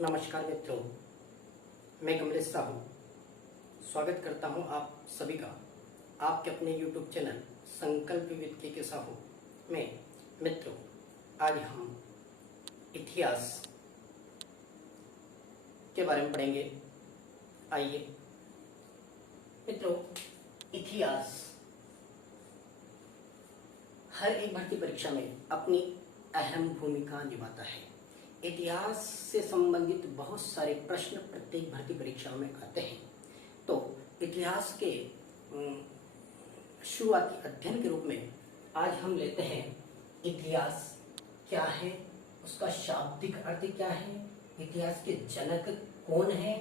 नमस्कार मित्रों, मैं कमलेश साहू स्वागत करता हूं आप सभी का आपके अपने YouTube चैनल संकल्प विद के साहू में। मित्रों, आज हम इतिहास के बारे में पढ़ेंगे। आइए मित्रों, इतिहास हर एक भर्ती परीक्षा में अपनी अहम भूमिका निभाता है। इतिहास से संबंधित बहुत सारे प्रश्न प्रत्येक भर्ती परीक्षाओं में आते हैं। तो इतिहास के शुरुआती अध्ययन के रूप में आज हम लेते हैं इतिहास क्या है, उसका शाब्दिक अर्थ क्या है, इतिहास के जनक कौन है,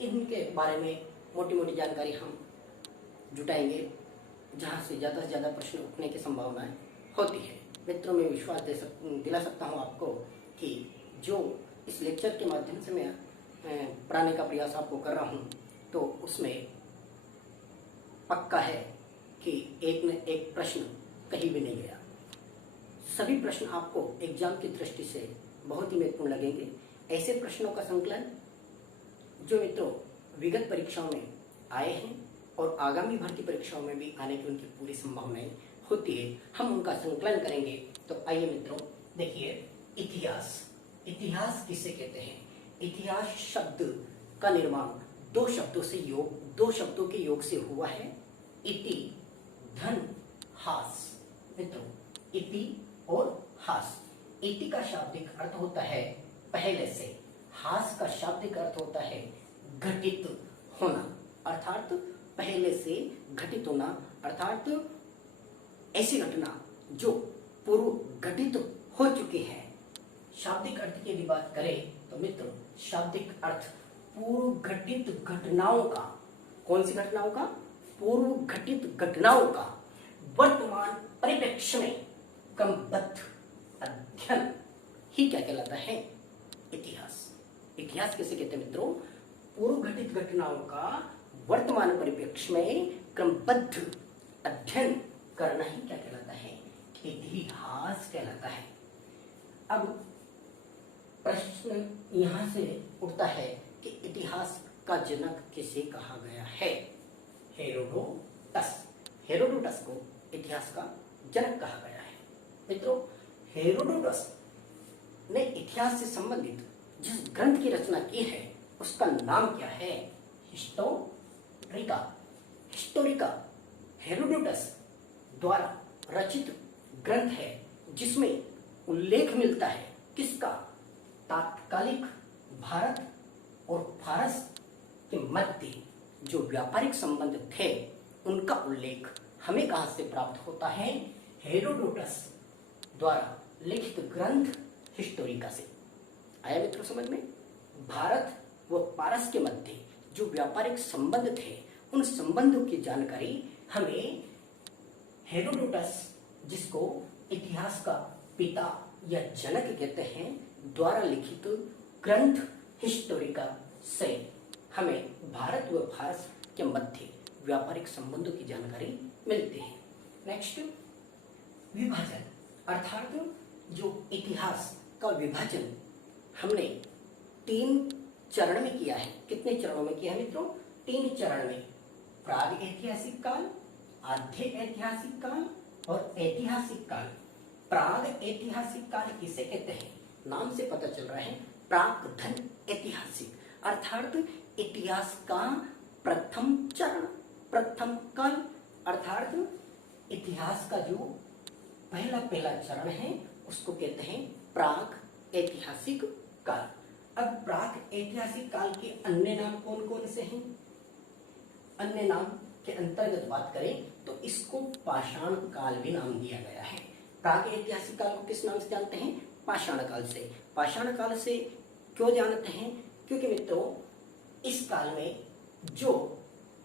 इनके बारे में मोटी मोटी जानकारी हम जुटाएंगे, जहाँ से ज़्यादा प्रश्न उठने की संभावनाएं होती है। मित्रों, मैं विश्वास दिला सकता हूँ आपको कि जो इस लेक्चर के माध्यम से मैं पढ़ाने का प्रयास आपको कर रहा हूँ, तो उसमें पक्का है कि एक न एक प्रश्न कहीं भी नहीं गया। सभी प्रश्न आपको एग्जाम की दृष्टि से बहुत ही महत्वपूर्ण लगेंगे। ऐसे प्रश्नों का संकलन जो मित्रों विगत परीक्षाओं में आए हैं और आगामी भर्ती परीक्षाओं में भी आने की उनकी पूरी संभावनाएं होती है, हम उनका संकलन करेंगे। तो आइए मित्रों, देखिए इतिहास किसे कहते हैं। इतिहास शब्द का निर्माण दो शब्दों के योग से हुआ है। इति धन हास। मित्रों, इति और हास। इति का शाब्दिक अर्थ होता है पहले से, हास का शाब्दिक अर्थ होता है घटित होना, अर्थात पहले से घटित होना, अर्थात ऐसी घटना जो पूर्व घटित हो चुकी है। शाब्दिक अर्थ की यदि बात करें तो मित्रों, शाब्दिक अर्थ पूर्व घटित घटनाओं का, कौन सी घटनाओं का? पूर्व घटित घटनाओं का वर्तमान परिप्रेक्ष्य में क्रमबद्ध अध्ययन ही क्या कहलाता है? इतिहास। इतिहास किसे कहते हैं मित्रों? पूर्व घटित घटनाओं का वर्तमान परिप्रेक्ष्य में क्रमबद्ध अध्ययन करना ही क्या कहलाता है? इतिहास कहलाता है। अब प्रश्न यहां से उठता है कि इतिहास का जनक किसे कहा गया है? हेरोडोटस। हेरोडोटस को इतिहास का जनक कहा गया है। मित्रों, हेरोडोटस ने इतिहास से संबंधित जिस ग्रंथ की रचना की है उसका नाम क्या है? हिस्टोरिका। हिस्टोरिका हेरोडोटस द्वारा रचित ग्रंथ है, जिसमें उल्लेख मिलता है किसका? तात्कालिक भारत और फारस के मध्य जो व्यापारिक संबंध थे उनका उल्लेख हमें कहां से प्राप्त होता है? हेरोडोटस द्वारा लिखित ग्रंथ हिस्टोरिका से। आया मित्रों समझ में? भारत व पारस के मध्य जो व्यापारिक संबंध थे उन संबंधों की जानकारी हमें हेरोडोटस, जिसको इतिहास का पिता या जनक कहते हैं, द्वारा लिखित ग्रंथ हिस्टोरिका से हमें भारत व फारस के मध्य व्यापारिक संबंधों की जानकारी मिलती है। नेक्स्ट, विभाजन, अर्थात जो इतिहास का विभाजन हमने 3 चरण में किया है। कितने चरणों में किया है मित्रों? 3 चरण में। प्राग ऐतिहासिक काल, आद्य ऐतिहासिक काल और ऐतिहासिक काल। प्राग ऐतिहासिक काल किसे कहते हैं? नाम से पता चल रहा है, प्राक्धन ऐतिहासिक, अर्थात इतिहास का प्रथम चरण, प्रथम काल, अर्थात इतिहास का जो पहला चरण है उसको कहते हैं प्राग ऐतिहासिक काल। अब प्राग ऐतिहासिक काल के अन्य नाम कौन कौन से हैं? अन्य नाम के अंतर्गत बात करें तो इसको पाषाण काल भी नाम दिया गया है। प्राग ऐतिहासिक काल को किस नाम से जानते हैं? पाषाण काल से। पाषाण काल से क्यों जानते हैं? क्योंकि मित्रों इस काल में जो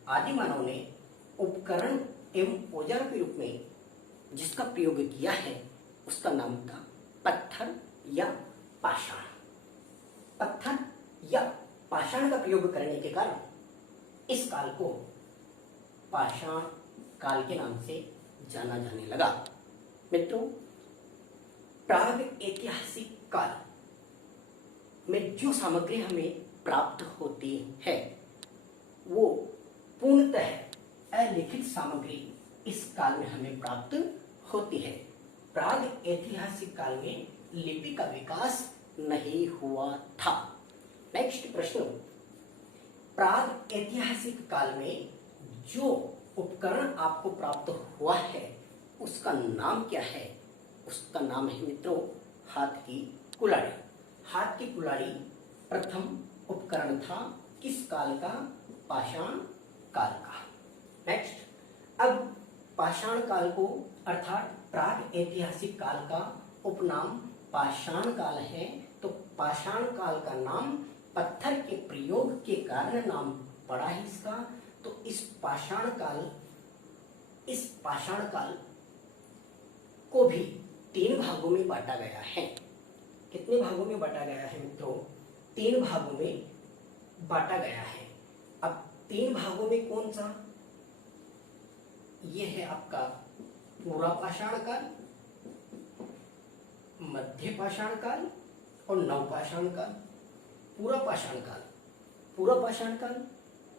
आदि मानव ने उपकरण एवं औजार के रूप में जिसका प्रयोग किया है उसका नाम था पत्थर या पाषाण। पत्थर या पाषाण का प्रयोग करने के कारण इस काल को पाषाण काल के नाम से जाना जाने लगा। मित्रों, प्राग ऐतिहासिक काल में जो सामग्री हमें प्राप्त होती है वो पूर्णतः अलिखित सामग्री इस काल में हमें प्राप्त होती है। प्राग ऐतिहासिक काल में लिपि का विकास नहीं हुआ था। नेक्स्ट प्रश्न, प्राग ऐतिहासिक काल में जो उपकरण आपको प्राप्त हुआ है उसका नाम क्या है? उसका नाम है मित्रों हाथ की कुल्हाड़ी। हाथ की कुल्हाड़ी प्रथम उपकरण था किस काल का? पाषाण काल का। नेक्स्ट, अब पाषाण काल को अर्थात प्राग ऐतिहासिक काल का उपनाम पाषाण काल है। तो पाषाण काल का नाम पत्थर के प्रयोग के कारण नाम पड़ा है इसका। तो इस पाषाण काल को भी 3 भागों में बांटा गया है। कितने भागों में बांटा गया है मित्रों? 3 भागों में बांटा गया है। अब 3 भागों में कौन सा? यह है आपका पूरा पाषाण काल, मध्य पाषाण काल और नव पाषाण काल। पूरा पाषाण काल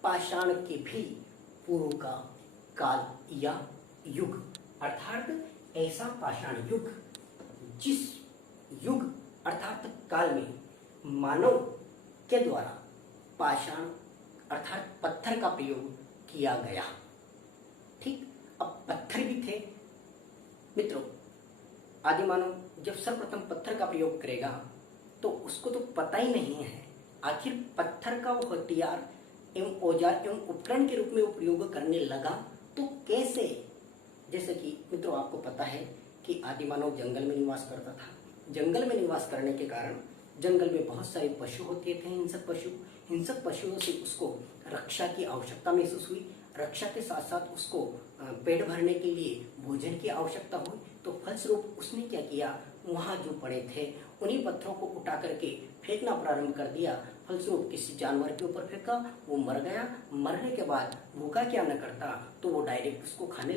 पाषाण के भी पूर्व का काल या युग, अर्थात ऐसा पाषाण युग जिस युग अर्थात काल में मानव के द्वारा पाषाण अर्थात पत्थर का प्रयोग किया गया। ठीक, अब पत्थर भी थे मित्रों। आदि मानव जब सर्वप्रथम पत्थर का प्रयोग करेगा तो उसको तो पता ही नहीं है आखिर पत्थर का वो हथियार एवं औजार एवं उपकरण के रूप में उपयोग करने लगा तो कैसे। जैसे कि मित्रों आपको पता है कि आदि मानव जंगल में निवास करता था। जंगल में निवास करने के कारण जंगल में बहुत सारे पशु होते थे, हिंसक पशुओं से उसको रक्षा की आवश्यकता महसूस हुई। रक्षा के साथ साथ उसको पेट भरने के लिए भोजन की आवश्यकता हुई। तो फलस्वरूप उसने क्या किया, वहां जो पड़े थे उन्हीं पत्थरों को उठा करके फेंकना प्रारंभ कर दिया। फलस्वरूप किसी जानवर के ऊपर फेंका, वो मर गया। मरने के बाद भूखा क्या न करता, तो वो डायरेक्ट उसको खाने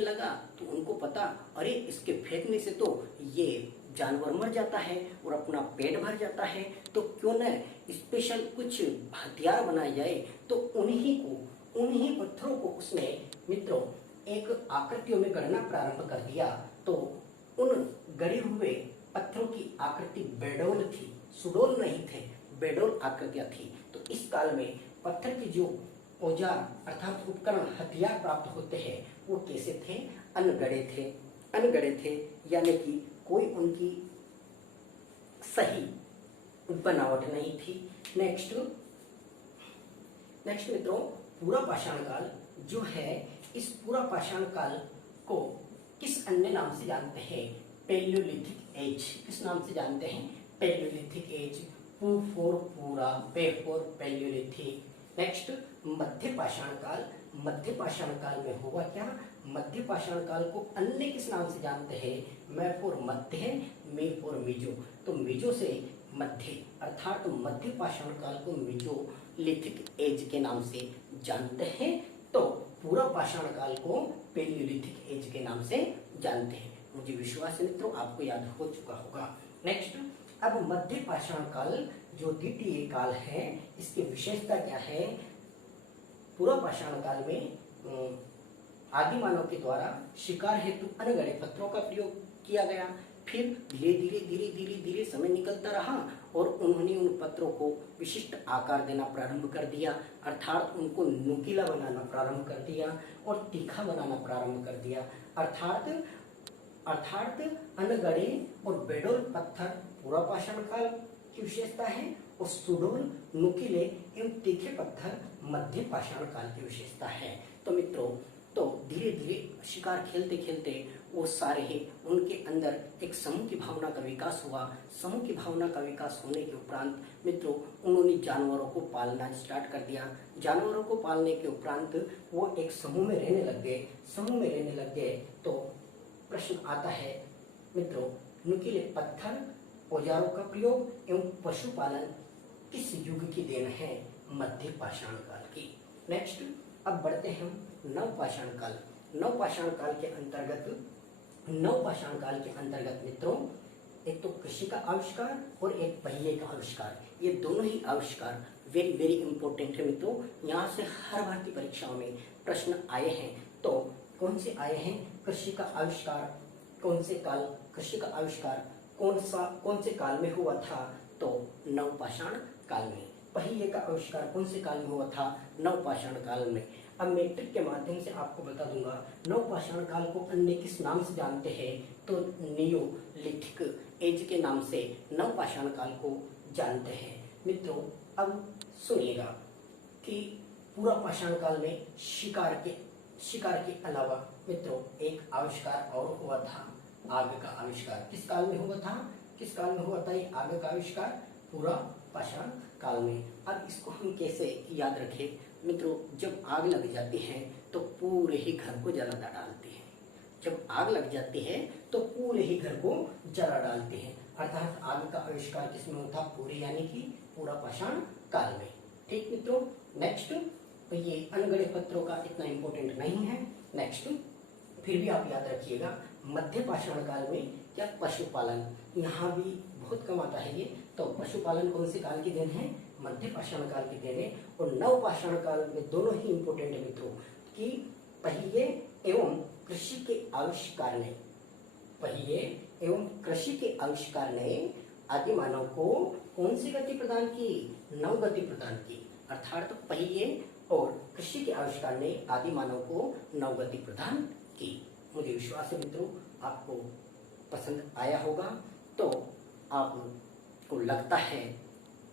लगा। तो उनको पता, अरे इसके फेंकने से तो ये जानवर मर जाता है और अपना पेट भर जाता है, तो क्यों न स्पेशल कुछ हथियार बनाए जाए। तो उन्हीं पत्थरों को उसने मित्रों एक आकृतियों में गढ़ना प्रारंभ कर दिया। तो उन गढ़े हुए पत्थरों की आकृति बेडोल थी, सुडोल नहीं थे, बेडोल आकृतियां थी। तो इस काल में पत्थर के जो औजार अर्थात उपकरण हथियार प्राप्त होते हैं वो कैसे थे? अनगढ़े थे, यानी कि कोई उनकी सही बनावट नहीं थी। नेक्स्ट मित्रों, पूरा पाषाण काल जो है, इस पूरा पाषाण काल को किस अन्य नाम से जानते हैं? Palaeolithic age. किस नाम से जानते हैं? Palaeolithic as. पू फॉर पूरा, पे फॉर पैलियोलिथिक। नेक्स्ट, मध्य पाषाण काल। मध्य पाषाण काल में हुआ क्या? मध्य पाषाण काल को अन्य किस नाम से जानते हैं? मैं for Madhya, may for Mizo. तो मिजो से मध्य अर्थात मध्य पाषाण काल को मिजोलिथिक एज के नाम से जानते हैं। तो पूरा पाषाण काल को पैलियोलिथिक एज के नाम से जानते हैं। मुझे विश्वास है मित्रों आपको याद हो चुका होगा। नेक्स्ट, अब मध्य पाषाण काल जो द्वितीय काल है, इसकी विशेषता क्या है? पूरा पाषाण काल में आदि मानव के द्वारा शिकार हेतु अनगढ़े पत्थरों का प्रयोग किया गया। फिर धीरे धीरे समय निकलता रहा और उन्होंने उन पत्थरों को विशिष्ट आकार देना प्रारंभ कर दिया, अर्थात उनको नुकीला बनाना प्रारंभ कर दिया और तीखा बनाना प्रारंभ कर दिया। अर्थात अनगढ़े और बेडोल पत्थर पूरा पाषाण काल की विशेषता है और सुडोल, नुकीले एवं तीखे पत्थर मध्य पाषाण काल की विशेषता है। तो मित्रों, तो धीरे धीरे शिकार खेलते खेलते वो सारे ही उनके अंदर एक समूह की भावना का विकास हुआ। समूह की भावना का विकास होने के उपरांत मित्रों उन्होंने जानवरों को पालना स्टार्ट कर दिया। जानवरों को पालने के उपरांत वो एक समूह में रहने लग गए। तो प्रश्न आता है मित्रों, नुकीले पत्थर, औजारों का प्रयोग एवं पशुपालन किस युग की देन है? मध्य पाषाण काल की। नेक्स्ट, अब बढ़ते हैं हम नव पाषाण काल के अंतर्गत मित्रों एक तो कृषि का आविष्कार और एक पहिए का आविष्कार। ये दोनों ही आविष्कार वेरी वेरी इंपॉर्टेंट है मित्रों। यहाँ से हर बार की परीक्षाओं में प्रश्न आए हैं। तो कौन से आए हैं? कृषि का आविष्कार कौन से काल, कृषि का आविष्कार कौन से काल में हुआ था? तो नवपाषाण काल में। पहिए का आविष्कार कौन से काल में हुआ था? नवपाषाण काल में। अब मैं ट्रिक के माध्यम से आपको बता दूंगा नवपाषाण काल को अन्य किस नाम से जानते हैं? तो नियोलिथिक एज के नाम से नवपाषाण काल को जानते हैं। मित्रों अब सुनिएगा कि पूरा पाषाण काल में शिकार के अलावा मित्रों एक आविष्कार और हुआ था, आग का आविष्कार। किस काल में हुआ था? किस काल में हुआ था ये आग का आविष्कार? पूरा पाषाण काल में। अब इसको हम कैसे याद रखें? मित्रों जब आग लग जाती है तो पूरे ही घर को जला डालती है। जब आग लग जाती है तो पूरे ही घर को जला डालती है। अर्थात आग का आविष्कार किसमें होता? पूरे यानी कि पूरा पाषाण काल में। ठीक मित्रों, नेक्स्ट तो ये अनगढ़े पत्रों का इतना इंपॉर्टेंट नहीं है। नेक्स्ट फिर भी आप याद रखिएगा मध्य पाषाण काल में क्या पशुपालन, यहाँ भी बहुत कम आता है ये। तो पशुपालन कौन से काल के दिन है? मध्य पाषाण काल के दिन है। और नव पाषाण काल में दोनों ही इंपॉर्टेंट है मित्रों कि पहिए एवं कृषि के आविष्कार ने, पहिए एवं कृषि के आविष्कार ने आदि मानव को कौन सी गति प्रदान की? नव गति प्रदान की। अर्थात पहिए और कृषि के आविष्कार ने आदि मानव को नव गति प्रदान की। मुझे विश्वास है मित्रों आपको पसंद आया होगा। तो आपको लगता है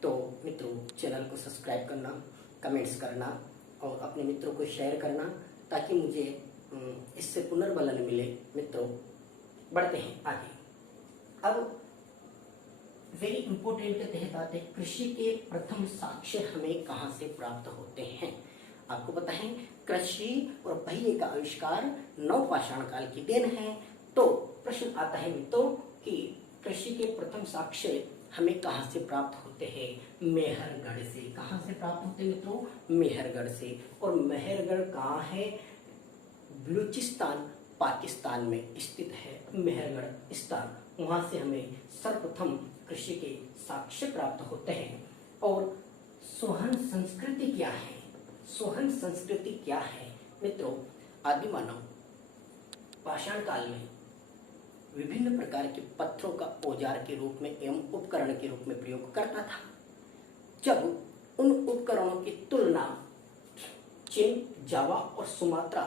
तो मित्रों चैनल को सब्सक्राइब करना, कमेंट्स करना और अपने मित्रों को शेयर करना ताकि मुझे इससे पुनर्बलन मिले। मित्रों बढ़ते हैं आगे। अब वेरी इंपॉर्टेंट के तहत आते कृषि के प्रथम साक्ष्य हमें कहाँ से प्राप्त होते हैं? आपको पता है कृषि और पहिए का आविष्कार नवपाषाण काल की देन है। तो प्रश्न आता है मित्रों कि कृषि के प्रथम साक्ष्य हमें कहाँ से प्राप्त होते हैं? मेहरगढ़ से। कहाँ से प्राप्त होते हैं मित्रों? मेहरगढ़ से। और मेहरगढ़ कहाँ है? बलूचिस्तान पाकिस्तान में स्थित है मेहरगढ़ स्थान। वहां से हमें सर्वप्रथम कृषि के साक्ष्य प्राप्त होते हैं। और सोहन संस्कृति क्या है? सोहन संस्कृति क्या है? मित्रों आदि मानव पाषाण काल में विभिन्न प्रकार के पत्थरों का औजार के रूप में एवं उपकरण के रूप में प्रयोग करता था। जब उन उपकरणों की तुलना चीन, जावा और सुमात्रा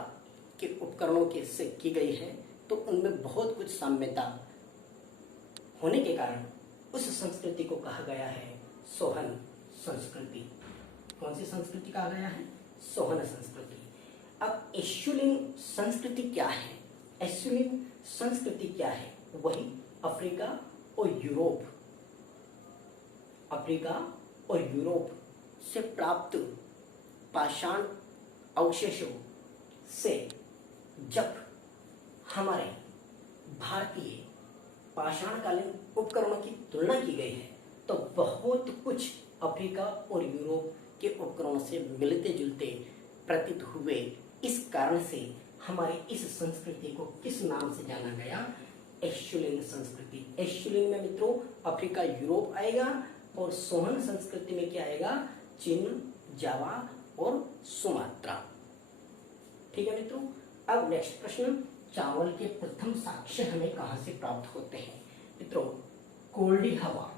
के उपकरणों के से की गई है तो उनमें बहुत कुछ साम्यता होने के कारण उस संस्कृति को कहा गया है सोहन संस्कृति। कौन सी संस्कृति कहा गया है? सोहन संस्कृति। अब एशुलिन संस्कृति क्या है? एशुलिन संस्कृति क्या है? वही अफ्रीका और यूरोप, अफ्रीका और यूरोप से प्राप्त पाषाण अवशेषों से जब हमारे भारतीय पाषाणकालीन उपकरणों की तुलना की गई है तो बहुत कुछ अफ्रीका और यूरोप के उपकरणों से मिलते जुलते प्रतीत हुए। इस कारण से हमारी इस संस्कृति को किस नाम से जाना गया? एशुलिन संस्कृति। एशुलिन में मित्रों अफ्रीका यूरोप आएगा और सोहन संस्कृति में क्या आएगा? चीन, जावा और सुमात्रा। ठीक है मित्रों। अब नेक्स्ट प्रश्न, चावल के प्रथम साक्ष्य हमें कहां से प्राप्त होते हैं? मित्रों कोल्डी हवा।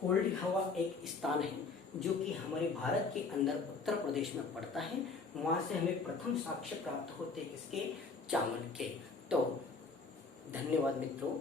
कोल्डी हवा एक स्थान है जो कि हमारे भारत के अंदर उत्तर प्रदेश में पड़ता है। वहां से हमें प्रथम साक्ष्य प्राप्त होते हैं किसके? चावल के। तो धन्यवाद मित्रों।